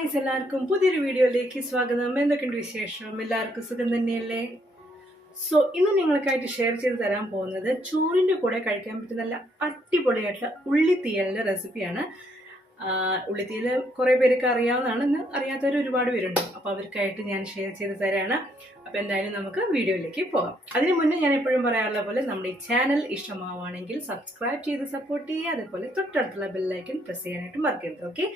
Guys, എല്ലാവർക്കും പുതിയൊരു വീഡിയോയിലേക്ക് സ്വാഗതം. എന്തൊക്കെയുണ്ട് വിശേഷം? എല്ലാവർക്കും സുഖം തന്നെയല്ലേ? ഇന്ന് നിങ്ങൾക്കായിട്ട് ഷെയർ ചെയ്ത് തരാൻ പോകുന്നത് ചോറിൻ്റെ കൂടെ കഴിക്കാൻ പറ്റുന്ന നല്ല അടിപൊളിയായിട്ടുള്ള ഉള്ളിത്തീയലിൻ്റെ റെസിപ്പിയാണ്. ഉള്ളിത്തീയൽ കുറേ പേർക്ക് അറിയാവുന്നതാണ്, ഇന്ന് അറിയാത്തവർ ഒരുപാട് പേരുണ്ട്. അപ്പോൾ അവർക്കായിട്ട് ഞാൻ ഷെയർ ചെയ്ത് തരാണ്. അപ്പോൾ എന്തായാലും നമുക്ക് വീഡിയോയിലേക്ക് പോകാം. അതിന് മുന്നേ ഞാൻ എപ്പോഴും പറയാറുള്ള പോലെ നമ്മുടെ ഈ ചാനൽ ഇഷ്ടമാവുകയാണെങ്കിൽ സബ്സ്ക്രൈബ് ചെയ്ത് സപ്പോർട്ട് ചെയ്യുക. അതേപോലെ തൊട്ടടുത്തുള്ള ബെല്ലൈക്കൻ പ്രസ് ചെയ്യാനായിട്ട് മറക്കരുത്. ഓക്കെ,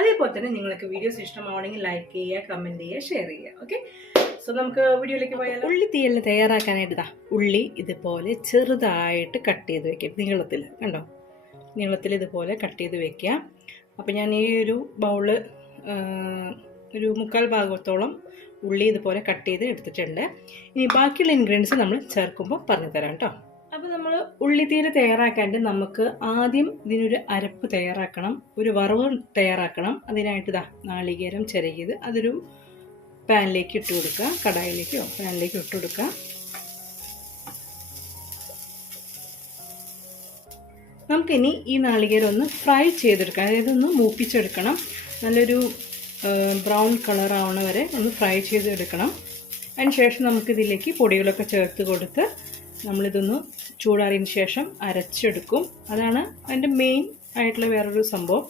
അതേപോലെ തന്നെ നിങ്ങൾക്ക് വീഡിയോസ് ഇഷ്ടമാവുകയാണെങ്കിൽ ലൈക്ക് ചെയ്യുക, കമൻറ്റ് ചെയ്യുക, ഷെയർ ചെയ്യുക. ഓക്കെ, നമുക്ക് വീഡിയോയിലേക്ക് പോയാൽ ഉള്ളിത്തീയലിന് തയ്യാറാക്കാനായിട്ട് ഉള്ളി ഇതുപോലെ ചെറുതായിട്ട് കട്ട് ചെയ്ത് വെക്കുക. നീളത്തിൽ കണ്ടോ, നീളത്തിൽ ഇതുപോലെ കട്ട് ചെയ്ത് വെക്കുക. അപ്പോൾ ഞാൻ ഈ ഒരു ബൗള് ഒരു 1/4 ഭാഗത്തോളം ഉള്ളി ഇതുപോലെ കട്ട് ചെയ്ത് എടുത്തിട്ടുണ്ട്. ഇനി ബാക്കിയുള്ള ഇൻഗ്രീഡിയൻസ് നമ്മൾ ചേർക്കുമ്പോൾ പറഞ്ഞു തരാം കേട്ടോ. അപ്പോൾ നമ്മൾ ഉള്ളിത്തീയൽ തയ്യാറാക്കാണ്ട് നമുക്ക് ആദ്യം ഇതിനൊരു അരപ്പ് തയ്യാറാക്കണം, ഒരു വറവ് തയ്യാറാക്കണം. അതിനായിട്ട് നാളികേരം ചിരകിയത് അതൊരു പാനിലേക്ക് ഇട്ട് കൊടുക്കുക, കടായിലേക്കോ പാനിലേക്കോ ഇട്ട് കൊടുക്കുക. നമുക്കിനി ഈ നാളികേരം ഒന്ന് ഫ്രൈ ചെയ്തെടുക്കാം, അതായത് ഒന്ന് മൂപ്പിച്ചെടുക്കണം. നല്ലൊരു ബ്രൗൺ കളർ ആവണ വരെ ഒന്ന് ഫ്രൈ ചെയ്തെടുക്കണം. അതിന് ശേഷം നമുക്കിതിലേക്ക് പൊടികളൊക്കെ ചേർത്ത് കൊടുത്ത് നമ്മളിതൊന്ന് ചൂടാറിയതിന് ശേഷം അരച്ചെടുക്കും. അതാണ് അതിൻ്റെ മെയിൻ ആയിട്ടുള്ള വേറൊരു സംഭവം.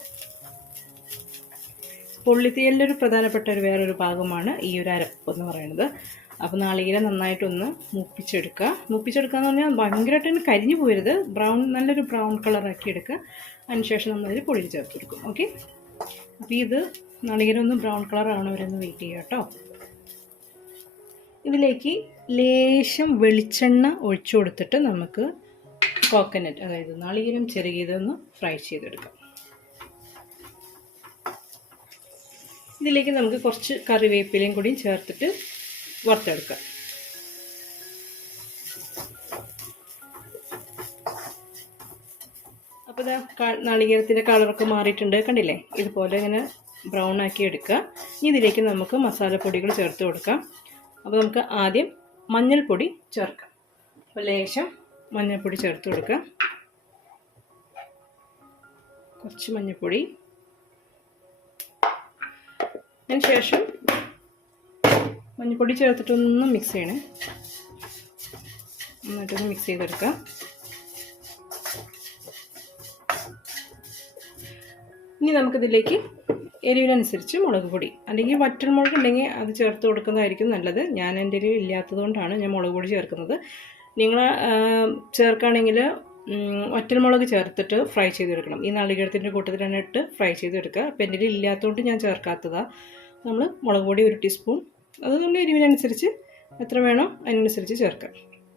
ഉള്ളിത്തീയലിൻ്റെ ഒരു പ്രധാനപ്പെട്ട വേറൊരു ഭാഗമാണ് ഈ ഒരു അരപ്പ് എന്ന് പറയുന്നത്. അപ്പോൾ നാളികേരം നന്നായിട്ടൊന്ന് മൂപ്പിച്ചെടുക്കുക. മൂപ്പിച്ചെടുക്കുക എന്ന് പറഞ്ഞാൽ ഭയങ്കരമായിട്ട് കരിഞ്ഞു പോരുത്, നല്ലൊരു ബ്രൗൺ കളറാക്കി എടുക്കുക. അതിനുശേഷം നമ്മളതിൽ പൊടി ചേർത്ത് കൊടുക്കും. ഓക്കെ, അപ്പോൾ ഇത് നാളികേരം ഒന്ന് ബ്രൗൺ കളർ ആവണവരൊന്ന് വെയിറ്റ് ചെയ്യുക കേട്ടോ. ഇതിലേക്ക് ലേശം വെളിച്ചെണ്ണ ഒഴിച്ചു കൊടുത്തിട്ട് നമുക്ക് കോക്കനട്ട്, അതായത് നാളികേരം ചെറുകിയതൊന്ന് ഫ്രൈ ചെയ്തെടുക്കാം. ഇതിലേക്ക് നമുക്ക് കുറച്ച് കറിവേപ്പിലയും കൂടി ചേർത്തിട്ട് വറുത്തെടുക്കാം. അപ്പോൾ ഇതാ നാളികേരത്തിൻ്റെ കളറൊക്കെ മാറിയിട്ടുണ്ട്, കണ്ടില്ലേ? ഇതുപോലെ ഇങ്ങനെ ബ്രൗൺ ആക്കി എടുക്കുക. ഇനി ഇതിലേക്ക് നമുക്ക് മസാലപ്പൊടികൾ ചേർത്ത് കൊടുക്കാം. അപ്പോൾ നമുക്ക് ആദ്യം മഞ്ഞൾപ്പൊടി ചേർക്കാം. അപ്പോൾ ലേശം മഞ്ഞൾപ്പൊടി ചേർത്ത് കൊടുക്കാം, കുറച്ച് മഞ്ഞൾപ്പൊടി. അതിന് ശേഷം മഞ്ഞൾപ്പൊടി ചേർത്തിട്ടൊന്ന് മിക്സ് ചെയ്യണേ, നന്നായിട്ടൊന്ന് മിക്സ് ചെയ്തെടുക്കാം. ഇനി നമുക്കിതിലേക്ക് എരിവിനനുസരിച്ച് മുളക് പൊടി, അല്ലെങ്കിൽ വറ്റൽമുളക് ഉണ്ടെങ്കിൽ അത് ചേർത്ത് കൊടുക്കുന്നതായിരിക്കും നല്ലത്. ഞാൻ എൻ്റെ കയ്യിൽ ഇല്ലാത്തത് കൊണ്ടാണ് ഞാൻ മുളക് പൊടി ചേർക്കുന്നത്. നിങ്ങൾ ചേർക്കുകയാണെങ്കിൽ വറ്റൽമുളക് ചേർത്തിട്ട് ഫ്രൈ ചെയ്തെടുക്കണം. ഈ നാളികേരത്തിൻ്റെ കൂട്ടത്തിൽ തന്നെ ഇട്ട് ഫ്രൈ ചെയ്തെടുക്കുക. അപ്പോൾ എൻ്റെ കയ്യിൽ ഇല്ലാത്തതുകൊണ്ട് ഞാൻ ചേർക്കാത്തതാണ്. നമ്മൾ മുളക് പൊടി 1 ടീസ്പൂൺ, അത് നമ്മൾ എരിവിനനുസരിച്ച് എത്ര വേണോ അതിനനുസരിച്ച് ചേർക്കാം.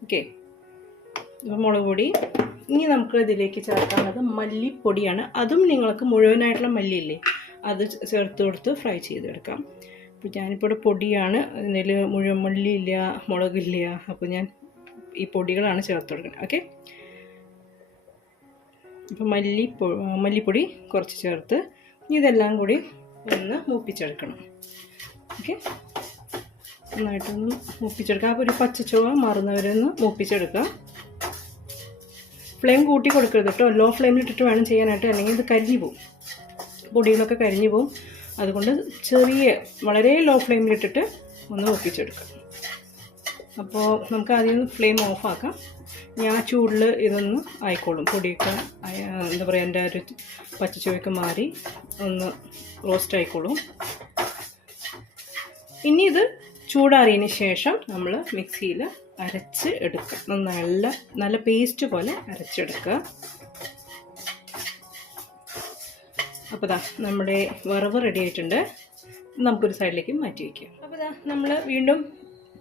ഓക്കെ, അപ്പോൾ മുളക് പൊടി. ഇനി നമുക്ക് ഇതിലേക്ക് ചേർക്കാനുള്ളത് മല്ലിപ്പൊടിയാണ്. അതും നിങ്ങൾക്ക് മുഴുവനായിട്ടുള്ള മല്ലിയില്ലേ, അത് ചേർത്ത് കൊടുത്ത് ഫ്രൈ ചെയ്തെടുക്കാം. അപ്പോൾ ഞാനിപ്പോൾ ഇവിടെ പൊടിയാണ്, ഇതിൽ മുഴുവൻ മല്ലിയില്ല, മുളകില്ല. അപ്പോൾ ഞാൻ ഈ പൊടികളാണ് ചേർത്ത് കൊടുക്കുന്നത്. ഓക്കെ, അപ്പോൾ മല്ലിപ്പൊടി കുറച്ച് ചേർത്ത് ഇതെല്ലാം കൂടി ഒന്ന് മൂപ്പിച്ചെടുക്കണം. ഓക്കെ, നന്നായിട്ടൊന്ന് മൂപ്പിച്ചെടുക്കുക. അപ്പോൾ ഒരു പച്ചച്ചുവ മാറുന്നവരെ ഒന്ന് മൂപ്പിച്ചെടുക്കുക. ഫ്ലെയിം കൂട്ടി കൊടുക്കരുത് കേട്ടോ, ലോ ഫ്ലെയിമിലിട്ടിട്ട് വേണം ചെയ്യാനായിട്ട്, അല്ലെങ്കിൽ ഇത് കരിഞ്ഞു പോവും, പൊടികളൊക്കെ കരിഞ്ഞു പോവും. അതുകൊണ്ട് വളരെ ലോ ഫ്ലെയിമിലിട്ടിട്ട് ഒന്ന് മൂപ്പിച്ചെടുക്കുക. അപ്പോൾ നമുക്ക് ആദ്യം ഫ്ലെയിം ഓഫാക്കാം. ഞാൻ ചൂടിൽ ഇതൊന്ന് ആയിക്കോളും, പൊടിയൊക്കെ എന്താ പറയുക, എൻ്റെ ഒരു പച്ചച്ചുവയൊക്കെ മാറി ഒന്ന് റോസ്റ്റ് ആയിക്കോളും. ഇനി ഇത് ചൂടാറിയതിന് ശേഷം നമ്മൾ മിക്സിയിൽ അരച്ച് എടുക്കുക. നല്ല പേസ്റ്റ് പോലെ അരച്ചെടുക്കുക. അപ്പോൾ നമ്മുടെ വറവ് റെഡി ആയിട്ടുണ്ട്. നമുക്കൊരു സൈഡിലേക്ക് മാറ്റി വയ്ക്കാം. അപ്പോൾ നമ്മൾ വീണ്ടും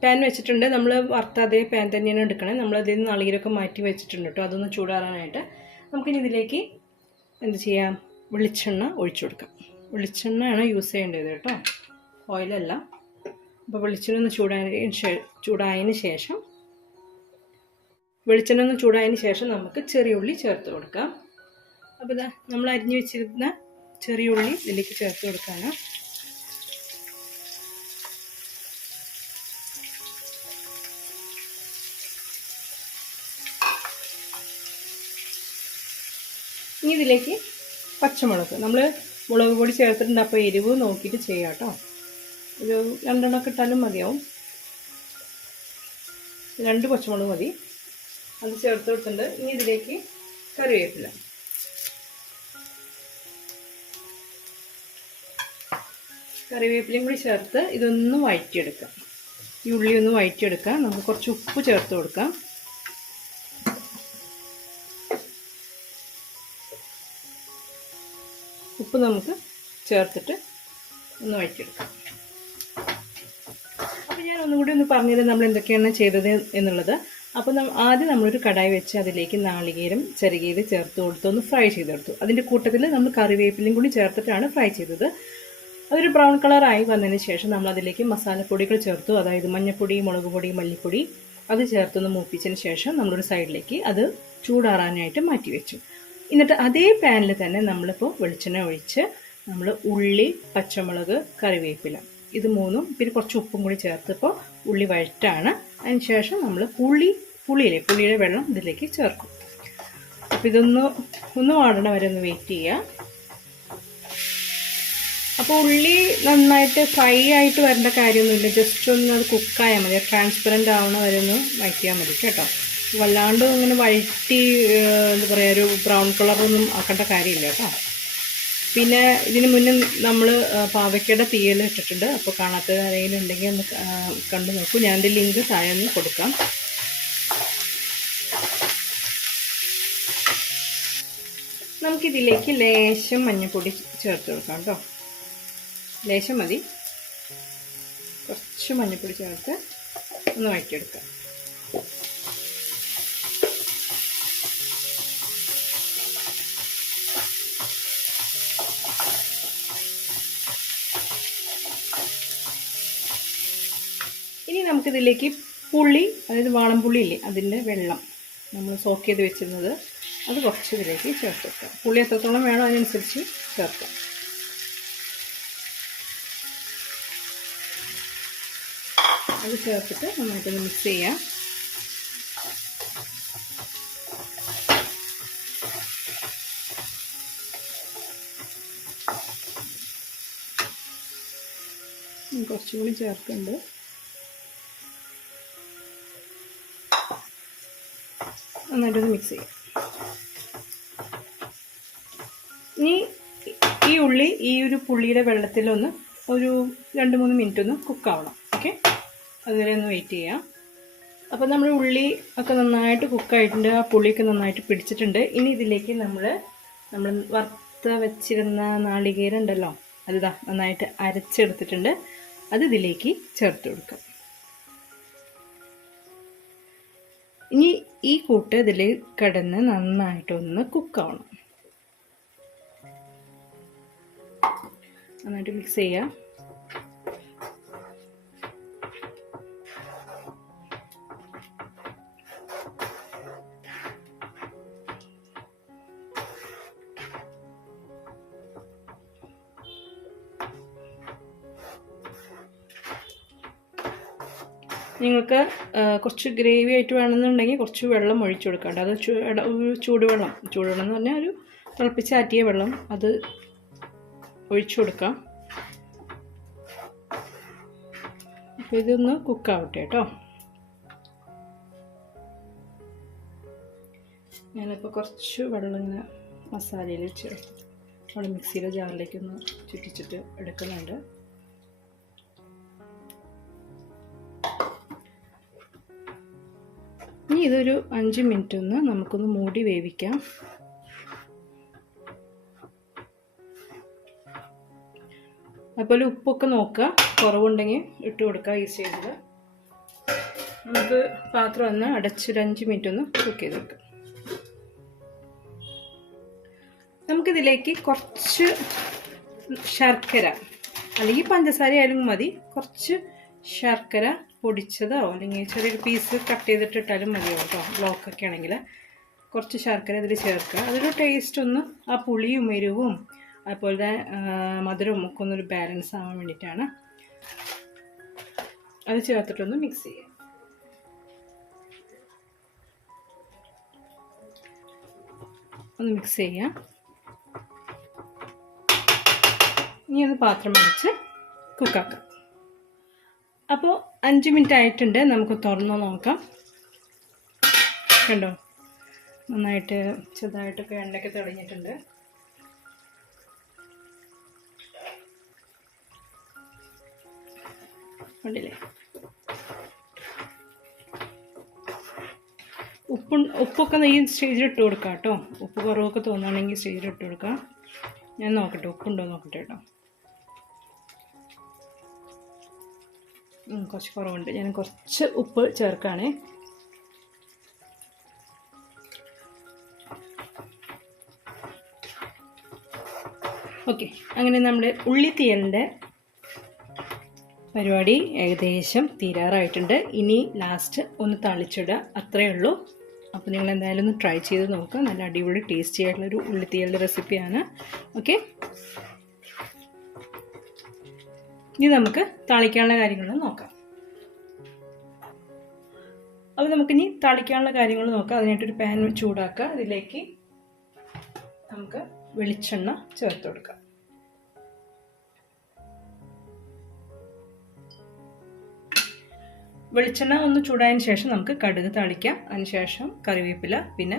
പാൻ വെച്ചിട്ടുണ്ട്. നമ്മൾ വറുത്ത അതേ പാൻ തന്നെയാണ് എടുക്കണേ. നമ്മളതിൽ നിന്ന് നാളികേരമൊക്കെ മാറ്റി വെച്ചിട്ടുണ്ട് കേട്ടോ, അതൊന്ന് ചൂടാറാനായിട്ട്. നമുക്കിനി ഇതിലേക്ക് എന്ത് ചെയ്യാം, വെളിച്ചെണ്ണ ഒഴിച്ചു കൊടുക്കാം. വെളിച്ചെണ്ണയാണ് യൂസ് ചെയ്യേണ്ടത് കേട്ടോ, ഓയിലല്ല. അപ്പോൾ വെളിച്ചെണ്ണ ഒന്ന് ചൂടായതിന് ശേഷം നമുക്ക് ചെറിയ ഉള്ളി ചേർത്ത് കൊടുക്കാം. അപ്പോൾ നമ്മൾ അരിഞ്ഞു വെച്ചിരുന്ന ചെറിയ ഉള്ളി ഇതിലേക്ക് ചേർത്ത് കൊടുക്കാനാണ്. ഇനി ഇതിലേക്ക് പച്ചമുളക്, നമ്മൾ മുളക് പൊടി ചേർത്തിട്ടുണ്ട്. അപ്പോൾ എരിവ് നോക്കിയിട്ട് ചെയ്യാം കേട്ടോ. ഒരു 2 എണ്ണമൊക്കെ ഇട്ടാലും മതിയാവും. 2 പച്ചമുളക് മതി. അത് ചേർത്ത് കൊടുത്തിട്ടുണ്ട്. ഇനി ഇതിലേക്ക് കറിവേപ്പില. കറിവേപ്പിലയും കൂടി ചേർത്ത് ഇതൊന്ന് വഴറ്റിയെടുക്കാം. ഈ ഉള്ളി ഒന്ന് വഴറ്റിയെടുക്കാം. നമുക്ക് കുറച്ച് ഉപ്പ് ചേർത്ത് കൊടുക്കാം. ഉപ്പ് നമുക്ക് ചേർത്തിട്ട് ഒന്ന് വഴറ്റിയെടുക്കാം. അപ്പോൾ ഞാൻ ഒന്നുകൂടി ഒന്ന് പറഞ്ഞുതരാം നമ്മൾ എന്തൊക്കെയാണ് ചെയ്തത് എന്നുള്ളത്. അപ്പോൾ ആദ്യം നമ്മളൊരു കടായി വെച്ച് അതിലേക്ക് നാളികേരം ചെറുകിയത് ചേർത്ത് കൊടുത്ത് ഒന്ന് ഫ്രൈ ചെയ്തെടുത്തു. അതിൻ്റെ കൂട്ടത്തിൽ നമ്മൾ കറിവേപ്പിലയും കൂടി ചേർത്തിട്ടാണ് ഫ്രൈ ചെയ്തത്. അതൊരു ബ്രൗൺ കളറായി വന്നതിന് ശേഷം നമ്മൾ അതിലേക്ക് മസാലപ്പൊടികൾ ചേർത്തു. അതായത് മഞ്ഞൾപ്പൊടി, മുളക് പൊടി, മല്ലിപ്പൊടി അത് ചേർത്തൊന്ന് മൂപ്പിച്ചതിന് ശേഷം നമ്മളൊരു സൈഡിലേക്ക് അത് ചൂടാറാനായിട്ട് മാറ്റി വെച്ചു. എന്നിട്ട് അതേ പാനിൽ തന്നെ നമ്മളിപ്പോൾ വെളിച്ചെണ്ണ ഒഴിച്ച് നമ്മൾ ഉള്ളി, പച്ചമുളക്, കറിവേപ്പില ഇത് മൂന്നും പിന്നെ കുറച്ച് ഉപ്പും കൂടി ചേർത്തപ്പോൾ ഉള്ളി വഴറ്റാണ്. അതിന് ശേഷം നമ്മൾ പുളിയുടെ വെള്ളം ഇതിലേക്ക് ചേർക്കും. അപ്പോൾ ഇതൊന്ന് വാടണ വരെ ഒന്ന് വെയിറ്റ് ചെയ്യുക. അപ്പോൾ ഉള്ളി നന്നായിട്ട് ഫ്രൈ ആയിട്ട് വരേണ്ട കാര്യമൊന്നുമില്ല. ജസ്റ്റ് ഒന്ന് അത് കുക്കായാൽ മതി. ട്രാൻസ്പെറൻ്റ് ആവണ വരെ ഒന്ന് വഴറ്റിയാൽ മതി കേട്ടോ. വല്ലാണ്ട് ഇങ്ങനെ വഴറ്റി എന്താ പറയുക ഒരു ബ്രൗൺ കളറൊന്നും ആക്കേണ്ട കാര്യമില്ല കേട്ടോ. പിന്നെ ഇതിന് മുന്നേ നമ്മൾ പാവയ്ക്കയുടെ തീയൽ ഇട്ടിട്ടുണ്ട്. അപ്പോൾ കാണാത്ത ആരെങ്കിലും ഉണ്ടെങ്കിൽ ഒന്ന് കണ്ടു നോക്കൂ. ഞാനതിൻ്റെ ലിങ്ക് താഴെ ഒന്ന് കൊടുക്കാം. നമുക്കിതിലേക്ക് ലേശം മഞ്ഞൾപ്പൊടി ചേർത്ത് കൊടുക്കാം കേട്ടോ. ലേശം മതി. കുറച്ച് മഞ്ഞൾപ്പൊടി ചേർത്ത് ഒന്ന് വഴറ്റിയെടുക്കാം. ഇനി നമുക്കിതിലേക്ക് പുളി, അതായത് വാളംപുളി ഇല്ലേ, അതിൻ്റെ വെള്ളം നമ്മൾ സോക്ക് ചെയ്ത് വെച്ചിരുന്നത് അത് കുറച്ച് ഇതിലേക്ക് ചേർത്ത് വെക്കാം. പുളി എത്രത്തോളം വേണോ അതിനനുസരിച്ച് ചേർക്കാം. അത് ചേർത്തിട്ട് നന്നായിട്ടൊന്ന് മിക്സ് ചെയ്യാം. കുറച്ചും കൂടി ചേർക്കുന്നുണ്ട്. നന്നായിട്ടൊന്ന് മിക്സ് ചെയ്യാം. ഇനി ഈ ഉള്ളി ഈ ഒരു പുളിയുടെ വെള്ളത്തിലൊന്ന് ഒരു 2-3 മിനിറ്റ് ഒന്ന് കുക്കാവണം. ഓക്കെ, അതുവരെ ഒന്ന് വെയിറ്റ് ചെയ്യാം. അപ്പോൾ നമ്മൾ ഉള്ളി ഒക്കെ നന്നായിട്ട് കുക്കായിട്ടുണ്ട്. ആ പുളിയൊക്കെ നന്നായിട്ട് പിടിച്ചിട്ടുണ്ട്. ഇനി ഇതിലേക്ക് നമ്മൾ വറുത്ത് വെച്ചിരുന്ന നാളികേരം ഉണ്ടല്ലോ, അതിതാ നന്നായിട്ട് അരച്ചെടുത്തിട്ടുണ്ട്. അത് ഇതിലേക്ക് ചേർത്ത് കൊടുക്കാം. ഇനി ഈ കൂട്ട് ഇതിൽ കിടന്ന് നന്നായിട്ടൊന്ന് കുക്കാവണം. നന്നായിട്ട് മിക്സ് ചെയ്യാം. നിങ്ങൾക്ക് കുറച്ച് ഗ്രേവി ആയിട്ട് വേണമെന്നുണ്ടെങ്കിൽ കുറച്ച് വെള്ളം ഒഴിച്ചു കൊടുക്കാണ്ട്. അത് ചൂടുവെള്ളം എന്ന് പറഞ്ഞാൽ ഒരു തിളപ്പിച്ചാറ്റിയ വെള്ളം അത് ഒഴിച്ചു കൊടുക്കാം. അപ്പോൾ ഇതൊന്ന് കുക്കാവട്ടെ കേട്ടോ. ഞാനിപ്പോൾ കുറച്ച് വെള്ളം ഇങ്ങനെ മസാലയിൽ ചേർത്ത് അവിടെ മിക്സിയുടെ ജാറിലേക്കൊന്ന് ചുറ്റിച്ചിട്ട് എടുക്കുന്നുണ്ട്. ഇനി ഇതൊരു 5 മിനിറ്റ് ഒന്ന് നമുക്കൊന്ന് മൂടി വേവിക്കാം. അതുപോലെ ഉപ്പൊക്കെ നോക്കുക, കുറവുണ്ടെങ്കിൽ ഇട്ട് കൊടുക്കുക. ഈസി ആയിട്ട് നമുക്ക് പാത്രം ഒന്ന് അടച്ചൊരു 5 മിനിറ്റ് ഒന്ന് കുക്ക് ചെയ്ത് വെക്കാം. നമുക്കിതിലേക്ക് കുറച്ച് ശർക്കര അല്ലെങ്കിൽ പഞ്ചസാര ആയാലും മതി. കുറച്ച് ശർക്കര പൊടിച്ചതോ അല്ലെങ്കിൽ ചെറിയൊരു പീസ് കട്ട് ചെയ്തിട്ടിട്ടാലും മതിയോ കേട്ടോ. ബ്ലോക്കൊക്കെ ആണെങ്കിൽ കുറച്ച് ശർക്കര ഇതിൽ ചേർക്കുക. അതൊരു ടേസ്റ്റ് ഒന്ന് ആ പുളിയും എരിവും അതുപോലെ മധുരവും ഒക്കെ ഒന്നൊരു ബാലൻസ് ആവാൻ വേണ്ടിയിട്ടാണ്. അത് ചേർത്തിട്ടൊന്ന് മിക്സ് ചെയ്യുക. ഒന്ന് മിക്സ് ചെയ്യാം. ഇനി ഒന്ന് പാത്രം അടച്ച് കുക്കാക്കാം. അപ്പോൾ 5 മിനിറ്റ് ആയിട്ടുണ്ട്. നമുക്ക് തുറന്ന് നോക്കാം. കണ്ടോ, നന്നായിട്ട് ചെറുതായിട്ടൊക്കെ എണ്ണയൊക്കെ തെളിഞ്ഞിട്ടുണ്ട്. കണ്ടില്ലേ? ഉപ്പൊക്കെ ഈ സ്റ്റേജിൽ ഇട്ട് കൊടുക്കാം കേട്ടോ. ഉപ്പ് കുറവൊക്കെ തോന്നുകയാണെങ്കിൽ സ്റ്റേജിൽ ഇട്ട് കൊടുക്കാം. ഞാൻ നോക്കട്ടെ, ഉപ്പുണ്ടോ നോക്കട്ടെ കേട്ടോ. കുറച്ച് കുറവുണ്ട്. ഞാൻ കുറച്ച് ഉപ്പ് ചേർക്കാണേ. ഓക്കെ, അങ്ങനെ നമ്മുടെ ഉള്ളിത്തീയലിൻ്റെ പരിപാടി ഏകദേശം തീരാറായിട്ടുണ്ട്. ഇനി ലാസ്റ്റ് ഒന്ന് തളിച്ചിടുക, അത്രയേ ഉള്ളൂ. അപ്പോൾ നിങ്ങൾ എന്തായാലും ഒന്ന് ട്രൈ ചെയ്ത് നോക്കുക. നല്ല അടിപൊളി ടേസ്റ്റി ആയിട്ടുള്ളൊരു ഉള്ളിത്തീയലിൻ്റെ റെസിപ്പിയാണ്. ഓക്കെ, ഇനി നമുക്ക് താളിക്കാനുള്ള കാര്യങ്ങൾ നോക്കാം. അപ്പോൾ നമുക്കിനി താളിക്കാനുള്ള കാര്യങ്ങൾ നോക്കാം. അതിനായിട്ടൊരു പാൻ ചൂടാക്കുക. അതിലേക്ക് നമുക്ക് വെളിച്ചെണ്ണ ചേർത്ത് കൊടുക്കാം. വെളിച്ചെണ്ണ ഒന്ന് ചൂടായതിന് ശേഷം നമുക്ക് കടുക് താളിക്കാം. അതിനുശേഷം കറിവേപ്പില, പിന്നെ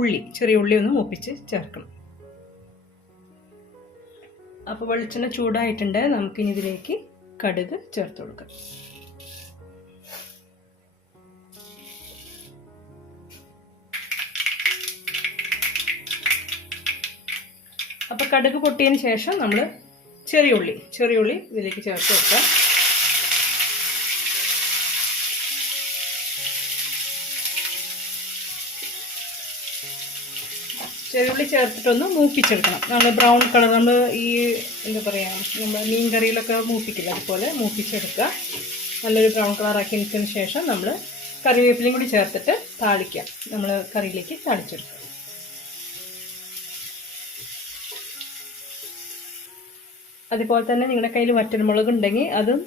ഉള്ളി, ചെറിയ ഉള്ളി ഒന്ന് മൂപ്പിച്ച് ചേർക്കണം. അപ്പോൾ വെളിച്ചെണ്ണ ചൂടായിട്ടുണ്ട്. നമുക്കിനി ഇതിലേക്ക് കടുക് ചേർത്ത് കൊടുക്കാം. അപ്പോൾ കടുക് പൊട്ടിയതിന് ശേഷം നമ്മൾ ചെറിയ ഉള്ളി ഇതിലേക്ക് ചേർത്ത് വെക്കാം. ചെറുള്ളി ചേർത്തിട്ടൊന്ന് മൂപ്പിച്ചെടുക്കണം. നമ്മൾ ബ്രൗൺ കളർ, നമ്മൾ ഈ എന്താ പറയുക, നമ്മൾ മീൻ കറിയിലൊക്കെ മൂപ്പിക്കില്ല, അതുപോലെ മൂപ്പിച്ചെടുക്കുക. നല്ലൊരു ബ്രൗൺ കളറാക്കി എടുത്തതിന് ശേഷം നമ്മൾ കറിവേപ്പിലയും കൂടി ചേർത്തിട്ട് താളിക്കാം. നമ്മൾ കറിയിലേക്ക് താളിച്ചെടുക്കുക. അതുപോലെ തന്നെ നിങ്ങളുടെ കയ്യിൽ വറ്റൽമുളക് ഉണ്ടെങ്കിൽ അതും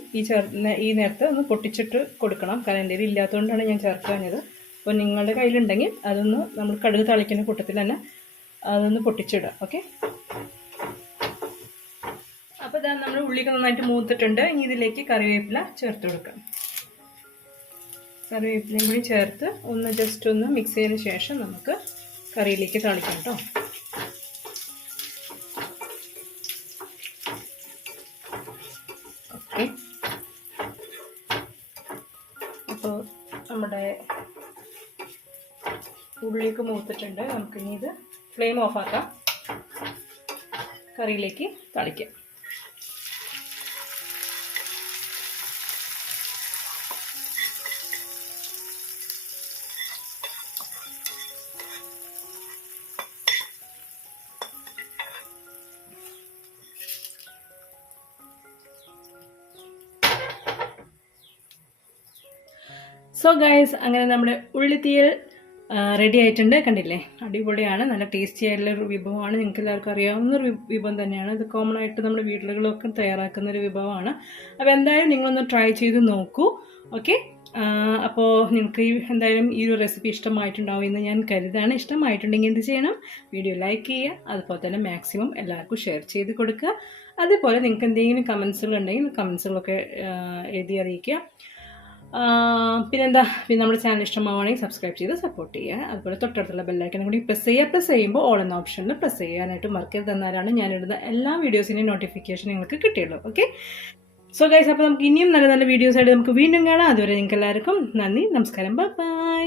ഈ നേരത്തെ ഒന്ന് പൊട്ടിച്ചിട്ട് കൊടുക്കണം. കാരണം എൻ്റെ കയ്യിൽ ഇല്ലാത്തതുകൊണ്ടാണ് ഞാൻ ചേർക്കാഞ്ഞത്. അപ്പോൾ നിങ്ങളുടെ കയ്യിലുണ്ടെങ്കിൽ അതൊന്ന് നമ്മൾ കടുക് താളിക്കുന്ന കൂട്ടത്തിൽ തന്നെ അതൊന്ന് പൊട്ടിച്ചിടുക. ഓക്കെ, അപ്പോൾ ഇതാ നമ്മൾ ഉള്ളിയൊക്കെ നന്നായിട്ട് മൂത്തിട്ടുണ്ട്. ഇനി ഇതിലേക്ക് കറിവേപ്പില ചേർത്ത് കൊടുക്കാം. കറിവേപ്പിലയും കൂടി ചേർത്ത് ഒന്ന് ജസ്റ്റ് ഒന്ന് മിക്സ് ചെയ്തതിന് ശേഷം നമുക്ക് കറിയിലേക്ക് താളിക്കാം കേട്ടോ. ഓക്കെ, അപ്പോൾ നമ്മുടെ ഉള്ളിയൊക്കെ മൂത്തിട്ടുണ്ട്. നമുക്കിനി ഇത് ഫ്ലെയിം ഓഫാക്കാം. കറിയിലേക്ക് തളിക്കാം. സോ ഗൈസ്, അങ്ങനെ നമ്മുടെ ഉള്ളിത്തീയൽ റെഡി ആയിട്ടുണ്ട്. കണ്ടില്ലേ, അടിപൊളിയാണ്. നല്ല ടേസ്റ്റി ആയിട്ടുള്ളൊരു വിഭവമാണ്. നിങ്ങൾക്ക് എല്ലാവർക്കും അറിയാവുന്നൊരു വിഭവം തന്നെയാണ്. ഇത് കോമൺ ആയിട്ട് നമ്മുടെ വീടുകളിലൊക്കെ തയ്യാറാക്കുന്ന ഒരു വിഭവമാണ്. അപ്പോൾ എന്തായാലും നിങ്ങളൊന്ന് ട്രൈ ചെയ്ത് നോക്കൂ. ഓക്കെ, അപ്പോൾ നിങ്ങൾക്ക് എന്തായാലും ഈ ഒരു റെസിപ്പി ഇഷ്ടമായിട്ടുണ്ടാവും എന്ന് ഞാൻ കരുതാണ്. ഇഷ്ടമായിട്ടുണ്ടെങ്കിൽ എന്ത് ചെയ്യണം? വീഡിയോ ലൈക്ക് ചെയ്യുക. അതുപോലെ തന്നെ മാക്സിമം എല്ലാവർക്കും ഷെയർ ചെയ്ത് കൊടുക്കുക. അതുപോലെ നിങ്ങൾക്ക് എന്തെങ്കിലും കമൻസുകൾ ഉണ്ടെങ്കിൽ കമൻസുകളൊക്കെ എഴുതി അറിയിക്കുക. പിന്നെന്താ, നമ്മുടെ ചാനൽ ഇഷ്ടമാവുകയാണെങ്കിൽ സബ്സ്ക്രൈബ് ചെയ്ത് സപ്പോർട്ട് ചെയ്യുക. അതുപോലെ തൊട്ടടുത്തുള്ള ബെല്ലൈക്കനും കൂടി പ്രസ് ചെയ്യുമ്പോൾ ഓൾ എന്ന ഓപ്ഷനിൽ പ്രസ് ചെയ്യാനായിട്ട് മറക്കരുത്. എന്നാലാണ് ഞാനിടുന്ന എല്ലാ വീഡിയോസിൻ്റെയും നോട്ടിഫിക്കേഷൻ നിങ്ങൾക്ക് കിട്ടുള്ളൂ. ഓക്കെ, സോ ഗൈസ്, അപ്പോൾ നമുക്ക് ഇനിയും നല്ല നല്ല വീഡിയോസ് ആയിട്ട് നമുക്ക് വീണ്ടും കാണാം. അതുവരെ നിങ്ങൾക്ക് എല്ലാവർക്കും നന്ദി, നമസ്കാരം, ബൈ.